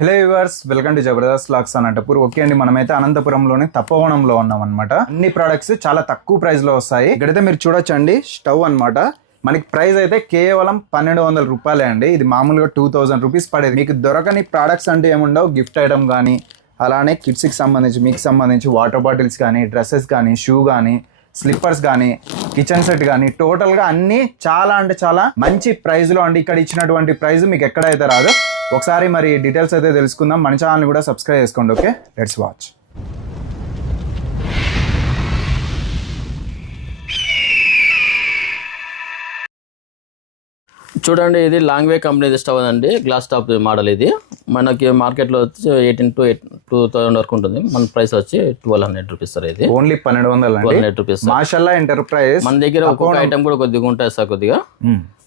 Hello viewers welcome to Jabardasth lakhs Anantapur okay అండి మనమైతే అనంతపురంలోనే తప్పవనంలో ఉన్నాం అనమాట అన్ని ప్రోడక్ట్స్ చాలా తక్కువ ప్రైస్లో వస్తాయి. ఇక్కడైతే మీరు చూడొచ్చండి స్టవ్ అనమాట మనకి ప్రైస్ అయితే కేవలం పన్నెండు వందల రూపాయలే అండి. ఇది మామూలుగా టూ థౌజండ్ రూపీస్ పడేది. మీకు దొరకని ప్రోడక్ట్స్ అంటే ఏముండవు? గిఫ్ట్ ఐటమ్ కానీ అలానే కిడ్స్కి సంబంధించి మీకు సంబంధించి వాటర్ బాటిల్స్ కానీ డ్రెస్సెస్ కానీ షూ కానీ స్లిప్పర్స్ కానీ కిచెన్ సెట్ కానీ టోటల్గా అన్నీ చాలా అంటే చాలా మంచి ప్రైస్లో అండి. ఇక్కడ ఇచ్చినటువంటి ప్రైస్ మీకు ఎక్కడైతే రాదు ఒకసారి మరి డీటెయిల్స్ అయితే తెలుసుకుందాం. మన ఛానల్ని కూడా సబ్స్క్రైబ్ చేసుకోండి ఓకే లెట్స్ వాచ్ చూడండి ఇది లాంగ్ వే కంపెనీ స్టవ్ అండి. గ్లాస్ టాప్ మోడల్ ఇది. మనకి మార్కెట్లో వచ్చి eighteen to eight two thousand వరకు ఉంటుంది. మన ప్రైస్ వచ్చి ట్వెల్వ్ హండ్రెడ్ రూపీస్ సార్ ఇది. ఓన్లీ పన్నెండు వందలు హండ్రెడ్ రూపీస్ మాషల్లా ఎంటర్ప్రైజ్ మన దగ్గర ఒక్కొక్క ఐటమ్ కూడా కొద్దిగా ఉంటాయి సార్ కొద్దిగా.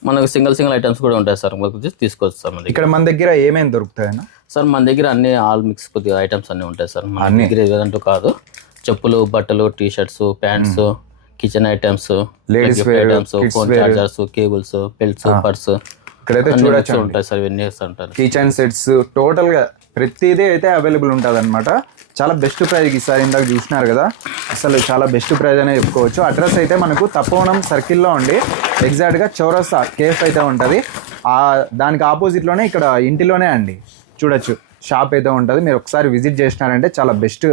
మనకు సింగిల్ సింగిల్ ఐటమ్స్ కూడా ఉంటాయి సార్. మనకు వచ్చి తీసుకోవచ్చు సార్ మన ఇక్కడ మన దగ్గర ఏమేమి దొరుకుతాయన్నా? సార్ మన దగ్గర అన్ని ఆల్ మిక్స్ కొద్దిగా ఐటమ్స్ అన్ని ఉంటాయి సార్. మన దగ్గర ఏదంటూ కాదు. చెప్పులు బట్టలు T shirts pants kitchen items wear, items phone. Chargers cables belts purse ఇక్కడైతే చూడొచ్చు ఉంటాయి సార్ ఇవన్నీ ఉంటాయి. కిచెన్ సెట్స్ టోటల్గా ప్రతిదీ అయితే అవైలబుల్ ఉంటుంది అనమాట చాలా బెస్ట్ ప్రైస్కి ఇస్తారు ఇందాక చూసినారు కదా. అసలు చాలా బెస్ట్ ప్రైస్ అనే చెప్పుకోవచ్చు. అడ్రస్ అయితే మనకు తప్పవనం సర్కిల్లో ఉండి ఎగ్జాక్ట్గా చౌరస్తా కేఫ్ అయితే ఉంటుంది. ఆ దానికి ఆపోజిట్లోనే ఇక్కడ ఇంటిలోనే అండి. చూడొచ్చు. షాప్ అయితే ఉంటుంది. మీరు ఒకసారి విజిట్ చేసినారంటే చాలా బెస్ట్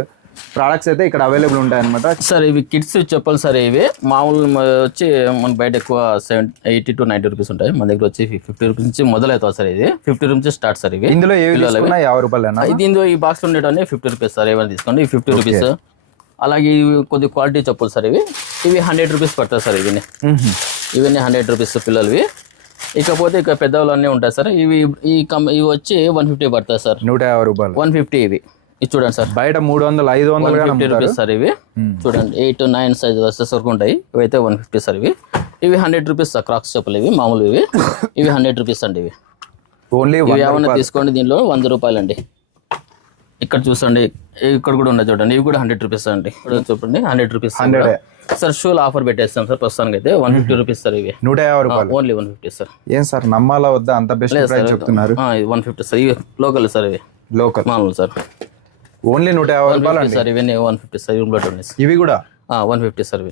ప్రోడక్ట్స్ అయితే ఇక్కడ అవైలబుల్ ఉంటాయి అనమాట సార్ ఇవి కిడ్స్ చెప్పాలి సార్ ఇవి మామూలు వచ్చి మన బయట ఎక్కువ seven eighty to ninety rupees ఉంటాయి. మన దగ్గర వచ్చి ఫిఫ్టీ రూపీస్ నుంచి మొదలవుతాయి సార్ ఇది ఫిఫ్టీ రూపీస్ స్టార్ట్ సార్ ఇవి. ఇందులో యాభై రూపాయలేనా? ఇది ఇందులో ఈ బాక్స్ ఉండేటన్నీ ఫిఫ్టీ రూపీస్ సార్ ఏమైనా తీసుకోండి. ఈ ఫిఫ్టీ రూపీస్ అలాగే ఇవి కొద్ది క్వాలిటీ చెప్పులు సార్ ఇవి. ఇవి హండ్రెడ్ రూపీస్ పడతాయి సార్ ఇవి ఇవన్నీ హండ్రెడ్ రూపీస్ పిల్లలవి. ఇకపోతే ఇక పెద్దవాళ్ళు అన్నీ ఉంటాయి సార్ ఇవి ఈ కం ఇవి వచ్చి వన్ ఫిఫ్టీ పడతాయి సార్ నూట యాభై రూపాయలు. వన్ ఫిఫ్టీ ఇవి. ఇది చూడండి సార్. బయట మూడు వందలు ఐదు వందలు ఫిఫ్టీ రూపీస్ సార్ ఇవి. చూడండి ఎయిట్ నైన్ సైజ్ వర్సెస్ వరకు ఉంటాయి. ఇవైతే వన్ ఫిఫ్టీ సార్ ఇవి. ఇవి హండ్రెడ్ రూపీస్ సార్ క్రాక్స్ చెప్పులు ఇవి మామూలు ఇవి. ఇవి హండ్రెడ్ రూపీస్ అండి ఇవి. ఓన్లీ ఇవి ఏమన్నా తీసుకోండి దీనిలో వంద రూపాయలు అండి ఇక్కడ చూసండి ఇక్కడ కూడా ఉన్నాయి చూడండి. ఇవి కూడా హండ్రెడ్ రూపీస్ అండి. చూడండి హండ్రెడ్ రూపీస్ హండ్రెడ్. సార్ షూలు ఆఫర్ పెట్టేస్తాం సార్ ప్రస్తుతానికి అయితే వన్ ఫిఫ్టీ రూపీస్ సార్ ఇవి. నూట యాభై రూపాయలు. Only one fifty sir. ఏం సార్ నమ్మాలా వద్దా? అంత బెస్ట్ ప్రైస్ చెప్తున్నారు. One fifty sir. ఇవి లోకల్ సార్ ఇవి. లోకల్. మామూలు సార్. ఓన్లీ నూట యాభై రూపాయలు అండి సార్ ఇవన్నీ వన్ ఫిఫ్టీ సార్ ఇవి సార్. ఇవి కూడా? వన్ ఫిఫ్టీ సార్ ఇవి.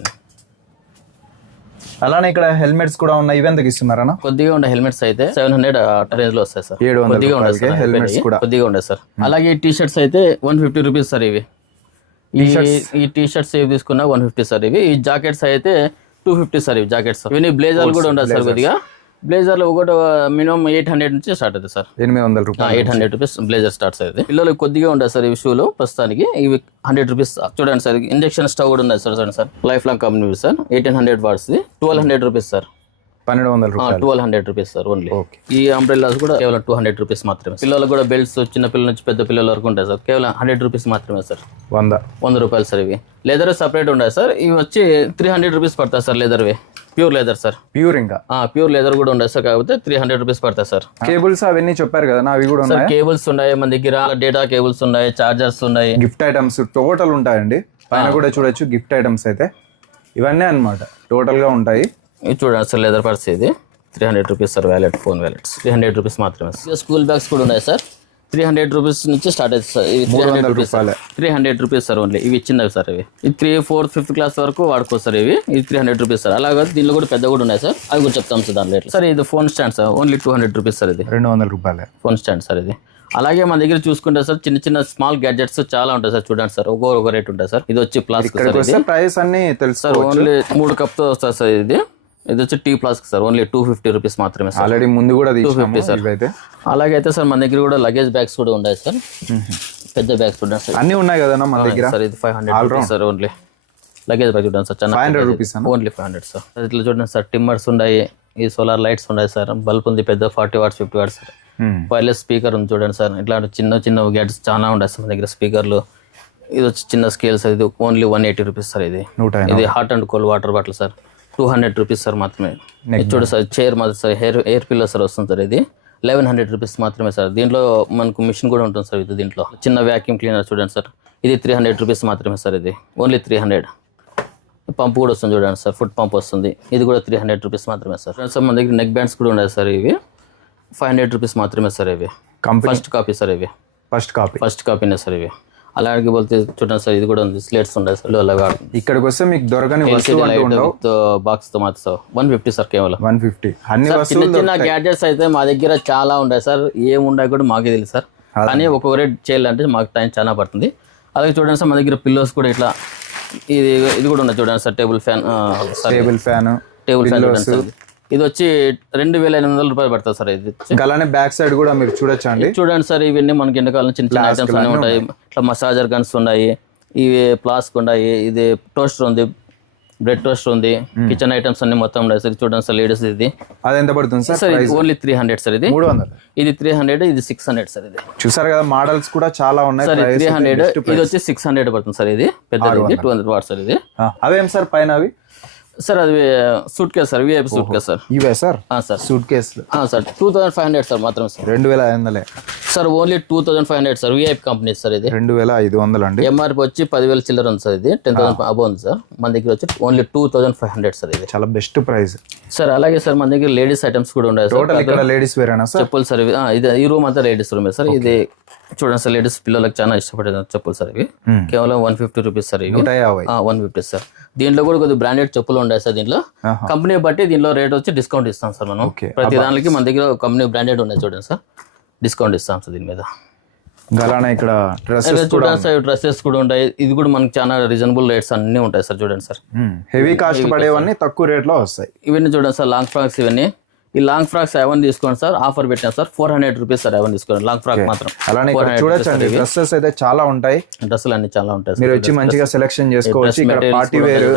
అలానే ఇక్కడ హెల్మెట్స్ కూడా ఉన్నాయి. ఇవి ఎంతకి ఇస్తున్నారన్న? కొద్దిగా ఉండే హెల్మెట్స్ అయితే సెవెన్ హండ్రెడ్ రేంజ్లో వస్తాయి సార్. ఏడు కొద్దిగా ఉండే ఇవి. కూడా. కొద్దిగా ఉండే సార్. అలాగే టీ షర్ట్స్ అయితే వన్ ఫిఫ్టీ రూపీస్ సార్ ఇవి. ఈ ఈ టీ షర్ట్స్ ఏవి తీసుకున్నా వన్ ఫిఫ్టీ సార్ ఇవి. ఈ జాకెట్స్ అయితే టూ ఫిఫ్టీ సార్ ఇవి జాకెట్స్. ఇవన్నీ బ్లేజర్లు కూడా ఉండదు సార్ కొద్దిగా. బ్లేజర్లు ఒకటి మినిమం ఎయిట్ హండ్రెడ్ నుంచి స్టార్ట్ అవుతుంది సార్. ఎనిమిది వందల రూపాయలు eight hundred rupees blazer starts అయితే పిల్లలకు కొద్దిగా ఉండదు సార్ ఇవి షూలు ప్రస్తుతానికి. ఇవి హండ్రెడ్ రూపీస్ చూడండి సార్ ఇంజక్షన్ స్టవ్ కూడా ఉంది sir sir. Life long company sir. Eighteen hundred వాట్స్ది. Twelve hundred rupees sir. పన్నెండు వందల రూపాయలు. Twelve hundred rupees sir only ఈ అంబ్రెల్లాస్ కూడా కేవలం టూ హండ్రెడ్ రూపీస్ మాత్రమే పిల్లలకు కూడా బెల్ట్స్ చిన్న పిల్లల నుంచి పెద్ద పిల్లల వరకు ఉంటాయి సార్. కేవలం హండ్రెడ్ రూపీస్ మాత్రమే సార్. వంద. వంద రూపాయలు సార్ ఇవి. లెదర్ సపరేట్ ఉంటాయి సార్. ఇవి వచ్చి త్రీ హండ్రెడ్ రూపీస్ పడతాయి సార్ లెదర్వి ప్యూర్ లెదర్ సార్. ప్యూర్ ఇంకా? ప్యూర్ లెదర్ కూడా ఉండదు సార్ కాకపోతే త్రీ హండ్రెడ్ రూపీస్ పడతాయి సార్. కేబుల్స్ అవన్నీ చెప్పారు కదా అవి కూడా ఉన్నాయి? కేబుల్స్ ఉన్నాయి మన దగ్గర డేటా కేబుల్స్ ఉన్నాయి చార్జర్స్ ఉన్నాయి. గిఫ్ట్ ఐటమ్స్ టోటల్ ఉంటాయండి. పైన కూడా చూడొచ్చు గిఫ్ట్ ఐటమ్స్ అయితే. ఇవన్నీ అన్నమాట టోటల్గా ఉంటాయి. ఇది చూడండి సార్ లెదర్ పర్స్ ఇది. Three hundred rupees sir wallet phone wallets three hundred rupees మాత్రమే సార్ స్కూల్ బ్యాగ్స్ కూడా ఉన్నాయి సార్ త్రీ హండ్రెడ్ రూపీస్ నుంచి స్టార్ట్ అవుతుంది సార్ ఇవి త్రీ హండ్రెడ్ రూపీస్ రూపాయలే. Three hundred rupees sir only ఇవి చిన్నవి సార్ ఇవి. ఇది త్రీ ఫోర్త్ ఫిఫ్త్ క్లాస్ వరకు వాడుకోవచ్చు సార్ ఇవి. ఇది త్రీ హండ్రెడ్ రూపీస్ సార్ అలాగే దీనిలో కూడా పెద్ద కూడా ఉన్నాయి సార్ అవి కూడా చెప్తాం సార్ దాంట్లో ఎట్లా. సార్ ఇది phone stand sir only two hundred rupees sir ఇది. రెండు వందల రూపాయలే. ఫోన్ స్టాండ్ సార్ ఇది. అలాగే మన దగ్గర చూసుకుంటే సార్ చిన్న చిన్న స్మాల్ గ్యాడ్జెట్స్ చాలా ఉంటాయి సార్ చూడండి సార్ ఒక్కో ఒక రేట్ ఉంటాయి సార్ ఇది వచ్చి ప్లాస్టిక్ ఇది. ప్రైస్ అన్ని తెలుసు సార్ ఓన్లీ మూడు కప్తో వస్తుంది సార్ ఇది. ఇది వచ్చి tea flask sir only two fifty rupees మాత్రమే సార్ ఆల్రెడీ ముందు కూడా తీసినాము సార్. ఇవైతే. అలాగే అయితే సార్ మన దగ్గర కూడా లగేజ్ బ్యాగ్స్ కూడా ఉన్నాయి సార్ పెద్ద బ్యాగ్స్ కూడా సార్ అన్ని ఉన్నాయి కదన్నా మన దగ్గర? సార్ ఇది five hundred rupees sir only luggage bag చూడండి sir five hundred rupees only five hundred sir ఇట్లా చూడండి సార్ టిమ్మర్స్ ఉన్నాయి ఈ సోలార్ లైట్స్ ఉన్నాయి సార్ బల్బ్ ఉంది పెద్ద forty watts fifty watts sir wireless speaker ఉంది చూడండి సార్ ఇట్లాంటి చిన్న చిన్న గ్యాడ్స్ చాలా ఉన్నాయి సార్ మన దగ్గర స్పీకర్లు ఇది వచ్చి చిన్న స్కేల్ సార్ ఇది only one eighty rupees sir ఇది. ఇది hot and cold water bottle sir two hundred rupees sir మాత్రమే. చూడు సార్ చైర్ మాత్రం sir hair air pillow sir వస్తుంది సార్ ఇది. లెవెన్ హండ్రెడ్ రూపీస్ మాత్రమే సార్ దీంట్లో మనకు మిషన్ కూడా ఉంటుంది సార్ ఇది దీంట్లో. చిన్న వ్యాక్యూమ్ క్లీనర్ చూడండి సార్ ఇది త్రీ హండ్రెడ్ రూపీస్ మాత్రమే సార్ ఇది. ఓన్లీ త్రీ హండ్రెడ్ పంప్ కూడా వస్తుంది చూడండి సార్ ఫుడ్ పంప్ వస్తుంది. ఇది కూడా త్రీ హండ్రెడ్ రూపీస్ మాత్రమే సార్ సార్ మన దగ్గర నెక్ బ్యాండ్స్ కూడా ఉన్నాయి సార్ ఇవి. ఫైవ్ హండ్రెడ్ రూపీస్ మాత్రమే సార్ ఇవి. ఫస్ట్ కాపీ సార్ ఇవి. ఫస్ట్ కాపీ ఫస్ట్ కాపీనే సార్ ఇవి. అలాగే పోతే చూడండి సార్ ఇది కూడా ఉంది. స్లేట్స్ ఉన్నాయి సార్ అలాగా ఇక్కడికి వస్తే మీకు దొరకని బాక్స్తో మాత్రం సార్. వన్ ఫిఫ్టీ సార్ కేవలం. వన్ ఫిఫ్టీ అన్ని చిన్న చిన్న గ్యాడ్జెట్స్ అయితే మా దగ్గర చాలా ఉన్నాయి సార్. ఏం ఉన్నాయి కూడా మాకే తెలుసు సార్. కానీ ఒక్కొక్క రేట్ చేయాలంటే మాకు టైం చాలా పడుతుంది. అలాగే చూడండి సార్ మా దగ్గర పిల్లోస్ కూడా ఇట్లా ఇది ఇది కూడా ఉన్నాయి. చూడండి sir table fan table fan table fan చూడండి సార్. ఇది వచ్చి రెండు వేల ఎనిమిది వందల రూపాయలు పడుతుంది సార్ ఇది. అలానే బ్యాక్ సైడ్ కూడా మీరు చూడొచ్చు అండి? చూడండి సార్ ఇవన్నీ మనకి ఎండాకాలం చిన్న చిన్న ఐటమ్స్ అన్నీ ఉంటాయి. ఇట్లా మసాజర్ గన్స్ ఉన్నాయి ఇవి ప్లాస్క్ ఉన్నాయి ఇది టోస్టర్ ఉంది బ్రెడ్ టోస్టర్ ఉంది కిచెన్ ఐటమ్స్ అన్ని మొత్తం ఉన్నాయి సార్. చూడండి సార్ లేడీస్ ఇది. అది ఎంత పడుతుంది సార్ సార్ ఇది ఓన్లీ త్రీ హండ్రెడ్ సార్ ఇది. మూడు వందలు. ఇది త్రీ హండ్రెడ్ ఇది సిక్స్ హండ్రెడ్ సార్ ఇది. చూసారు కదా మోడల్స్ కూడా చాలా ఉన్నాయి. సార్ త్రీ హండ్రెడ్ ఇది వచ్చి సిక్స్ హండ్రెడ్ పడుతుంది సార్ ఇది. పెద్దది ఇది టూ హండ్రెడ్ వాట్ సార్ ఇది. అవేం సార్ పైన అవి? సార్ అది suitcase sir VIP suitcase sir ఇవే సార్ సార్ సూట్ కేసులు ఆ, sir two thousand five hundred sir మాత్రం సార్ రెండు వేల ఐదు వందలే. Sir only two thousand five hundred sir VIP company sir ఇది. రెండు వేల ఐదు వందలు అండి ఎంఆర్పి వచ్చి పదివేల చిల్లర ఉంది సార్ ఇది. టెన్ థౌసండ్ అబో ఉంది సార్ మన దగ్గర వచ్చి only two thousand five hundred sir ఇది. చాలా బెస్ట్ ప్రైస్ సార్ అలాగే సార్ మన దగ్గర లేడీస్ ఐటమ్స్ కూడా ఉన్నాయి సార్ టోటల్ ఇక్కడ లేడీస్ వేరేనా సార్ చెప్పులు సార్ ఇది ఈ రూమ్ అంతా లేడీస్ రూమే సార్ ఇది చూడండి సార్ లేడీస్ పిల్లలకు చాలా ఇష్టపడే చెప్పులు సార్ ఇవి. Hmm. కేవలం వన్ ఫిఫ్టీ రూపీస్ సార్ ఇవి. వన్ ఫిఫ్టీ సార్ దీంట్లో కూడా కొద్దిగా బ్రాండెడ్ చెప్పులు ఉన్నాయి సార్ దీంట్లో. కంపెనీ బట్టి దీనిలో రేట్ వచ్చి డిస్కౌంట్ ఇస్తాం సార్ మనం. ప్రతి దానికి మన దగ్గర కంపెనీ బ్రాండెడ్ ఉన్నాయి చూడండి సార్. డిస్కౌంట్ ఇస్తాం సార్ దీని మీద. అలానే ఇక్కడ డ్రెస్సెస్ సార్ డ్రెస్సెస్ కూడా ఉంటాయి. ఇది కూడా మనకి చాలా రీజనబుల్ రేట్స్ అన్నీ ఉంటాయి సార్ చూడండి సార్. హెవీ కాస్ట్ పడేవన్నీ తక్కువ రేట్లో వస్తాయి. ఇవన్నీ చూడండి సార్ లాంగ్ ఫ్రాక్స్ ఇవన్నీ. ఈ లాంగ్ ఫ్రాక్స్ ఎవరిని తీసుకోండి సార్. ఆఫర్ పెట్టాం sir. Four hundred rupees sir ఎవరిని తీసుకోండి. లాంగ్ ఫ్రాక్ మాత్రం. అలానే ఇక్కడ చూడొచ్చు అండి. డ్రెస్సెస్ అయితే చాలా ఉంటాయి. డ్రెస్సులు అన్ని చాలా ఉంటాయి మీరు సార్ వచ్చి మంచిగా సెలెక్షన్ చేసుకోవచ్చు. Party wear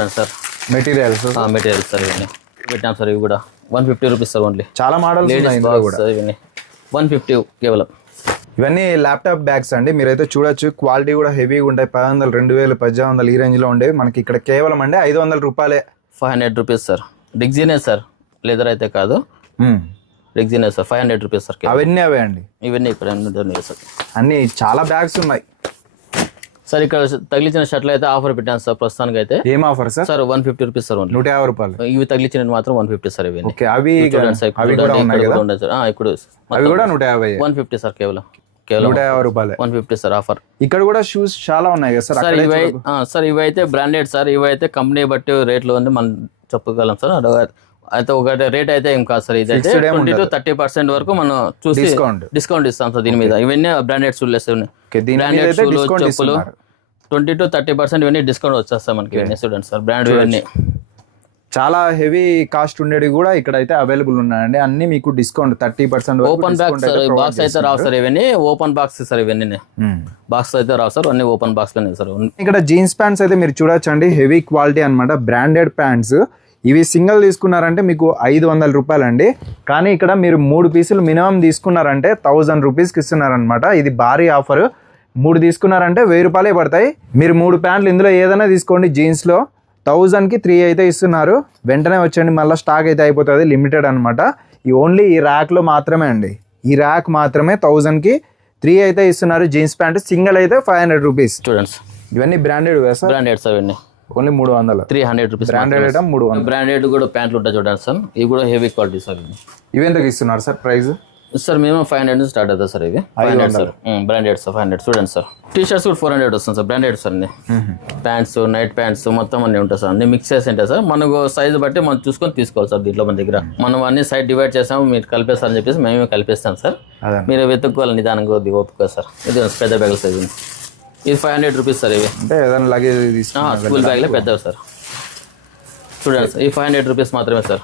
materials materials sir ఇవన్నీ. పెట్టాం సార్ ఇవి కూడా. One fifty rupees sir only చాలా మోడల్స్ ఇవన్నీ. వన్ ఫిఫ్టీ కేవలం. ఇవన్నీ ల్యాప్టాప్ బ్యాగ్స్ అండి. మీరైతే చూడొచ్చు. క్వాలిటీ కూడా హెవీగా ఉంటాయి. పది వందలు రెండు వేలు పద్దెనిమిది వందలు ఈ రేంజ్లో ఉండేవి మనకి ఇక్కడ కేవలం అండి ఐదు వందల రూపాయలే. Five hundred rupees sir. డిగ్జీనే sir. Leather అయితే కాదు. డిగ్జీనే sir. Five hundred rupees sir. అవన్నీ అవే అండి. ఇవన్నీ ఇక్కడ సార్. అన్ని చాలా బ్యాగ్స్ ఉన్నాయి. సార్ ఇక్కడ తగిలించిన షర్ట్లు అయితే ఆఫర్ పెట్టాను సార్ ప్రస్తుతానికి అయితే ఏం offer sir? Sir one fifty rupees sir నూట యాభై రూపాయలు. ఇవి తగిలించిన మాత్రం వన్ ఫిఫ్టీ సార్ ఓకే అవి ఉన్నాయి ఉన్నాయి ఇప్పుడు అవి కూడా నూట యాభై వన్ ఫిఫ్టీ సార్ కేవలం. కేవలం నూట యాభై రూపాయలే. One fifty sir offer. ఇక్కడ కూడా షూస్ చాలా ఉన్నాయి కదా సార్? సార్ ఇవి సార్ ఇవైతే బ్రాండెడ్ సార్ ఇవైతే కంపెనీ బట్టి రేట్లు ఉంది మనం చెప్పగలం సార్. అయితే ఒకటి రేట్ అయితే ఏం కాదు సార్ ఏం ట్వంటీ టు థర్టీ పర్సెంట్ వరకు మనం చూసి Discount. డిస్కౌంట్ ఇస్తాం సార్ దీని మీద. ఇవన్నీ బ్రాండెడ్ అయితే షూలు డిస్కౌంట్ చెప్పులు ట్వంటీ టు థర్టీ పర్సెంట్ ఇవన్నీ డిస్కౌంట్ వచ్చేస్తాయి మనకి ఇవన్నీ స్టూడెంట్స్ సార్. బ్రాండ్ ఇవన్నీ. చాలా హెవీ కాస్ట్ ఉండేవి కూడా ఇక్కడ అయితే అవైలబుల్ ఉన్నాయండి. అన్ని మీకు discount thirty percent open box box అయితే రావు సార్ ఇవన్నీ. ఓపెన్ బాక్స్ సార్ ఇవన్నీ. బాక్స్ అయితే రావు సార్ అన్ని ఓపెన్ బాక్స్ సార్. ఇక్కడ జీన్స్ ప్యాంట్స్ అయితే మీరు చూడొచ్చండి. హెవీ క్వాలిటీ అన్నమాట. బ్రాండెడ్ ప్యాంట్స్ ఇవి సింగిల్ తీసుకున్నారంటే మీకు ఐదు వందల రూపాయలు అండి కానీ ఇక్కడ మీరు మూడు పీసులు మినిమం తీసుకున్నారంటే థౌజండ్ రూపీస్కి ఇస్తున్నారనమాట ఇది భారీ ఆఫర్. మూడు తీసుకున్నారంటే వెయ్యి రూపాయలే పడతాయి. మీరు మూడు ప్యాంట్లు ఇందులో ఏదైనా తీసుకోండి జీన్స్లో. థౌజండ్కి త్రీ అయితే ఇస్తున్నారు. వెంటనే వచ్చండి మళ్ళీ స్టాక్ అయితే అయిపోతుంది లిమిటెడ్ అనమాట ఈ ఓన్లీ ఈ ర్యాక్లో మాత్రమే అండి. ఈ ర్యాక్ మాత్రమే థౌజండ్కి త్రీ అయితే ఇస్తున్నారు జీన్స్ ప్యాంట్. సింగిల్ అయితే ఫైవ్ హండ్రెడ్ రూపీస్. స్టూడెంట్స్. ఇవన్నీ బ్రాండెడ్ సార్? బ్రాండెడ్ సార్ ఇవన్నీ ఓన్లీ మూడు వందలు. Three hundred rupees branded item మూడు వందలు. బ్రాండెడ్ కూడా ప్యాంట్లు ఉంటాయి చూడండి సార్. ఇవి కూడా హెవీ క్వాలిటీ సార్ ఇవి. ఎంతకు ఇస్తున్నారు sir price? Sir minimum five hundred నుంచి స్టార్ట్ అవుతుంది సార్ ఇవి. Five hundred sir. Branded sir five hundred. చూడండి సార్. టీ షర్ట్స్ కూడా ఫోర్ హండ్రెడ్ వస్తుంది సార్ బ్రాండెడ్ సార్ అన్ని ప్యాంట్స్ నైట్ ప్యాంట్స్ మొత్తం అన్ని ఉంటాయి సార్. అన్ని మిక్స్ చేసి ఉంటాయి సార్. మనకు సైజ్ బట్టి మనం చూసుకొని తీసుకోవాలి సార్ దీంట్లో మన దగ్గర. మనం అన్ని సైడ్ డివైడ్ చేసాము మీరు కలిపేస్తారని చెప్పేసి మేమే కలిపేస్తాం సార్. మీరు వెతుక్కోవాలి నిదానంగా కొద్దిగా ఓపుకోవాలి సార్. ఇది పెద్ద బ్యాగులు సైజ్ ఇది ఫైవ్ హండ్రెడ్ రూపీస్ సార్ ఇవి. అంటే ఏదైనా లగేజ్ తీసుకున్నారు స్కూల్ బ్యాగ్లే పెద్దవి సార్ సార్ ఈ ఫైవ్ హండ్రెడ్ రూపీస్ మాత్రమే sir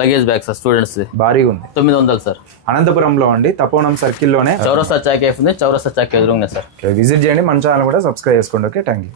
luggage bag sir students భారీగా ఉంది. తొమ్మిది వందలు సార్ అనంతపురంలో అండి తపోవనం సర్కిల్లోనే చౌరస్తా చాక్ ఉంది చౌరస్తా చాక్ ఎదురుగా సార్ విజిట్ చేయండి మన ఛానల్ కూడా సబ్స్క్రైబ్ చేసుకోండి. Okay thank you